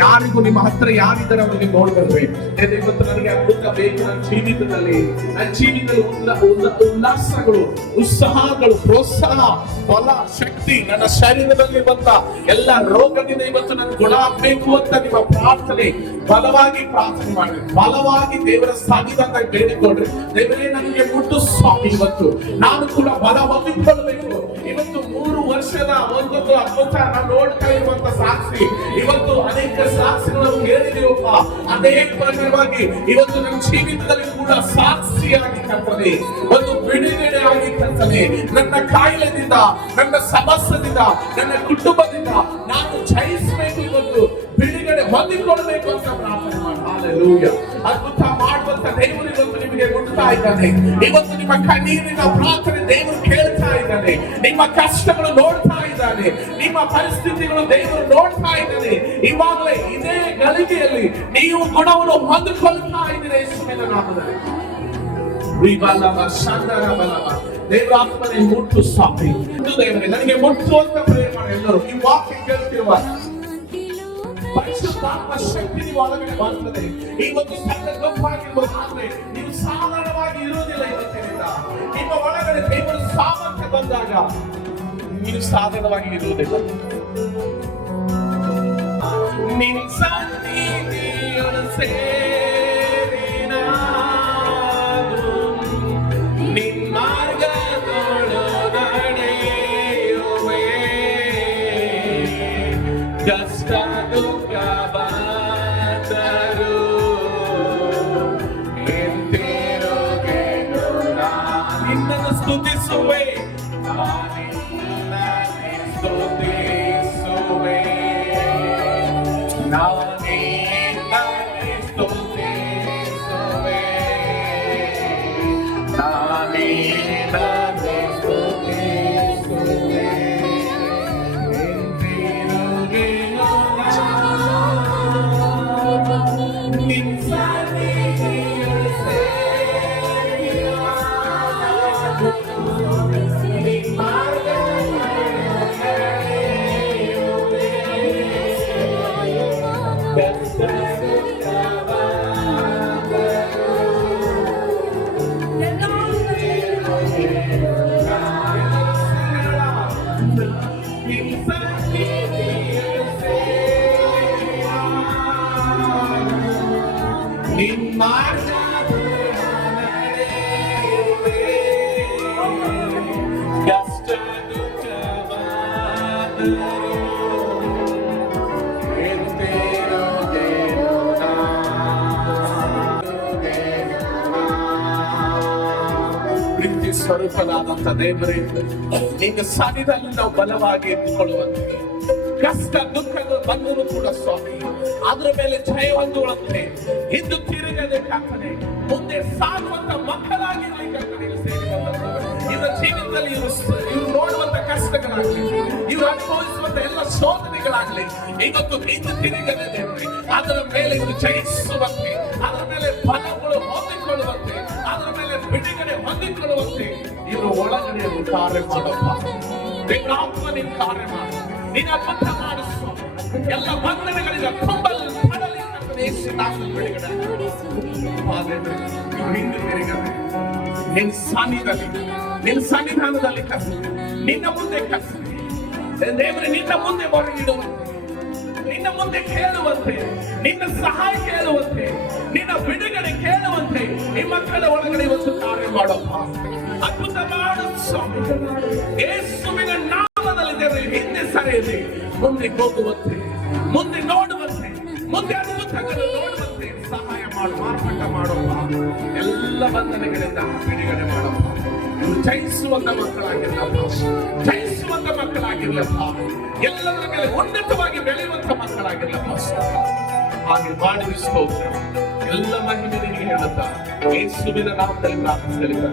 ಯಾರಿಗೂ ನಿಮ್ಮ ಹತ್ರ ಯಾರಿದ್ದಾರೆ ಅವರಿಗೆ ನೋಡ್ಬರ್ರಿ. ಇವತ್ತು ನನಗೆ ಅದ್ಭುತ ಬೇಕು ನನ್ನ ಜೀವಿತದಲ್ಲಿ ಉಲ್ಲಾಸಗಳು, ಉತ್ಸಾಹಗಳು, ಪ್ರೋತ್ಸಾಹ, ಬಲ, ಶಕ್ತಿ ನನ್ನ ಶರೀರದಲ್ಲಿ ಬಂದ ಎಲ್ಲ ರೋಗದಿಂದ ಇವತ್ತು ನನ್ಗೆ ಗುಣ ಆಗ್ಬೇಕು ಅಂತ ನಿಮ್ಮ ಪ್ರಾರ್ಥನೆ ಬಲವಾಗಿ ಪ್ರಾರ್ಥನೆ ಮಾಡಿ, ಬಲವಾಗಿ ದೇವರ ಸಾಗಿದಂತ ಬೇಡಿಕೊಡ್ರಿ. ದೇವರೇ ನನಗೆ ಮುಟ್ಟು ಸ್ವಾಮಿ, ಇವತ್ತು ನಾನು ಕೂಡ ಬಲ ಹೊಂದಿಕೊಳ್ಳಬೇಕು. ಇವತ್ತು 3 ವರ್ಷದ ಒಂದೊಂದು ಅದ್ಭುತ ನಾವು ನೋಡ್ತಾ ಇರುವಂತ ಸಾಕ್ಷಿ, ಇವತ್ತು ಅನೇಕ ಸಾಕ್ಷಿಗಳನ್ನು ಕೇಳಿದೆಯಪ್ಪ. ಅದೇ ಪ್ರಕಾರವಾಗಿ ಇವತ್ತು ನಮ್ಮ ಜೀವಿತದಲ್ಲಿ ಕೂಡ ಸಾಕ್ಷಿಯಾಗಿ ಕರ್ತನೆ, ಒಂದು ಬಿಡುಗಡೆ ಆಗಿ ಕರ್ತನೆ, ನನ್ನ ಕಾಯಿಲೆದಿಂದ, ನನ್ನ ಸಮಸ್ಯೆದಿಂದ, ನನ್ನ ಕುಟುಂಬದಿಂದ ನಾನು ಜಯಿಸಬೇಕು, ಇವತ್ತು ಬಿಡುಗಡೆ ಹೊಂದಿಕೊಳ್ಳಬೇಕು ಅಂತ ಪ್ರಾರ್ಥನೆ ಮಾಡಿ. ಹಲ್ಲೆಲೂಯಾ. ಅದ್ಭುತ ಮಾಡುವಂತ ದೇವರು ಇವತ್ತು ನಿಮಗೆ ಮುಟ್ತಾ ಇದ್ದಾನೆ. ಇವತ್ತು ನಿಮ್ಮ ಕಣ್ಣೀರಿನ ಪ್ರಾರ್ಥನೆ ದೇವರು ಕೇಳ್ತಾ ಇದ್ದಾನೆ. ನಿಮ್ಮ ಕಷ್ಟಗಳು ನೋಡ್ತಾ ಇದ್ದಾನೆ. ನಿಮ್ಮ ಪರಿಸ್ಥಿತಿಗಳು ದೇವರು ನೋಡ್ತಾ ಇದ್ದಾನೆ. ಇವಾಗಲೇ ಇದೇ ಗಳಿಗೆಯಲ್ಲಿ ನೀವು ಗುಣವನ್ನು ಹೊಂದಿಕೊಳ್ತಾ ಇದ್ದೀರಿ ಯೇಸುವಿನ ನಾಮದಲ್ಲಿ. ದೇವರ ಆತ್ಮನೇ ಮುಟ್ಟು ಸ್ವಾಮಿ, ದೇವರೇ ನನಗೆ ಮುಟ್ಟು ಅಂತ ಪ್ರೇರೆ ಮಾಡಿ. ಎಲ್ಲರೂ ಈ ವಾಕ್ಯ ಕೇಳ್ತಿರುವ ಪರಿಶುದ್ಧಾತ್ಮ ಶಕ್ತಿ ನೀವು ಒಳಗಡೆ ಬರ್ತದೆ. ಇವತ್ತು ಸಣ್ಣ ಗೊತ್ತಾಗಿರ್ಬೋದಾದ್ರೆ ನೀವು ಸಾಧಾರಣವಾಗಿ ಇರುವುದಿಲ್ಲ. ಇವತ್ತಿನಿಂದ ನಿಮ್ಮ ಒಳಗಡೆ ದೇವರ ಸಾಮರ್ಥ್ಯ ಬಂದಾಗ ನೀವು ಸಾಧಾರಣವಾಗಿ ಇರುವುದಿಲ್ಲ. ನಿನ್ನ ಸನ್ನಿಧಿಯನ್ನು ಸೇರಿ ನಾನು ನಿನ್ನ ಮಾರ್ಗದೊಳು ನಡೆಯುವೆ. ಕಷ್ಟ ದುಃಖ ಬಂದರೂ ಹಿಂತಿರುಗೆನು ನಿನ್ನನ್ನು ಸ್ತುತಿಸುವೆ. ಸ್ವರೂಪದಾದಂತ ದೇವರೇ, ನಿನ್ನ ಸನ್ನಿಧಿಯಲ್ಲಿ ನಾವು ಬಲವಾಗಿ ಎದ್ದುಕೊಳ್ಳುವಂತೆ, ಕಷ್ಟ ದುಃಖಗಳು ಬಂದರೂ ಕೂಡ ಸ್ವಾಮಿ ಅದರ ಮೇಲೆ ಜಯ ಹೊಂದುವಂತೆ, ಹಿಂದು ತಿರುಗದೆ ಕರ್ತನೆ ಮುಂದೆ ಸಾಗುವಂತ ಮಕ್ಕಳಾಗಿರಲಿ ಕರ್ತನೆ. ಇವರ ಜೀವಿತದಲ್ಲಿ ಇವರು ನೋಡುವಂತ ಕಷ್ಟಗಳಾಗಲಿ, ಇವರು ಅನುಭವಿಸುವಂತ ಎಲ್ಲ ಶೋಧನೆಗಳಾಗಲಿ ಇವತ್ತು ಹಿಂದು ತಿರುಗದೆ ದೇವರೇ ಅದರ ಮೇಲೆ ಇವರು ಜಯಿಸುವಂತೆ, ಅದರ ಮೇಲೆ ಫಲಗಳು ಹೊಂದಿಕೊಳ್ಳುವಂತೆ, ಅದರ ಮೇಲೆ ಬಿಡುಗಡೆ ಹೊಂದಿಕೊಳ್ಳುವಂತೆ ಇವರು ಒಳಗಡೆ ಕಾರ್ಯ ಮಾಡಪ್ಪ. ನಿನ್ನ ಆತ್ಮ ನಿನ್ನ ಕಾರ್ಯ ಮಾಡು, ನಿನ್ನ ಅದ್ಭುತ ಮಾಡಿಸುವ ಎಲ್ಲ ಬಂಧನಗಳಿಂದ ತುಂಬಲು ಪಡಲಿ ಬಿಡುಗಡೆ. ಇವರು ಹಿಂದೆ ತಿರುಗದೆ ನಿನ್ನ ಸಾನ್ನಿಧ್ಯದಲ್ಲಿ, ನಿನ್ನ ಸನ್ನಿಧಾನದಲ್ಲಿ ಕರ್ತನೆ, ನಿನ್ನ ಮುಂದೆ ಕರ್ತನೆ ದೇವರೇ, ನಿನ್ನ ಮುಂದೆ ಮೊರೆಯಿಡುವಂತೆ, ನಿನ್ನ ಮುಂದೆ ಕೇಳುವಂತೆ, ನಿನ್ನ ಸಹಾಯ ಕೇಳುವಂತೆ, ನಿನ್ನ ಬಿಡುಗಡೆ ಕೇಳುವಂತೆ ಈ ಮಕ್ಕಳ ಒಳಗಡೆ ಇವತ್ತು ಕಾರ್ಯ ಮಾಡಪ್ಪ. ಅದ್ಭುತ ಮಾಡು ಸ್ವಾಮಿ. ಯೇಸುವಿನ ನಾಮದಲ್ಲಿ ದೇವರೇ ಹಿಂದೆ ಸರಿಯದೆ ಮುಂದೆ ಹೋಗುವಂತೆ, ಮುಂದೆ ನೋಡುವಂತೆ, ಮುಂದೆ ಅದ್ಭುತಗಳನ್ನು ನೋಡುವಂತೆ ಸಹಾಯ ಮಾಡು, ಮಾರ್ಪಾಟ ಮಾಡಪ್ಪ. ಎಲ್ಲ ಬಂಧನಗಳಿಂದ ಬಿಡುಗಡೆ ಮಾಡಪ್ಪ. ಇವರು ಜಯಿಸುವಂತ ಮಕ್ಕಳಾಗಿರ್ಲಪ್ಪ, ಜಯಿಸುವಂತ ಮಕ್ಕಳಾಗಿರ್ಲಪ್ಪ, ಎಲ್ಲರ ಮೇಲೆ ಉನ್ನತವಾಗಿ ಬೆಳೆಯುವಂತ ಮಕ್ಕಳಾಗಿರ್ಲಪ್ಪ. ಹಾಗೆ ಮಾಡಿ ಸ್ತೋತ್ರ, ಎಲ್ಲ ಮಹಿಮೆ ನಿನಗೆ ಹೇಳುತ್ತಾ ಯೇಸುವಿನ ನಾಮದಲ್ಲಿ ಪ್ರಾರ್ಥಿಸಲಿಕ್ಕೆ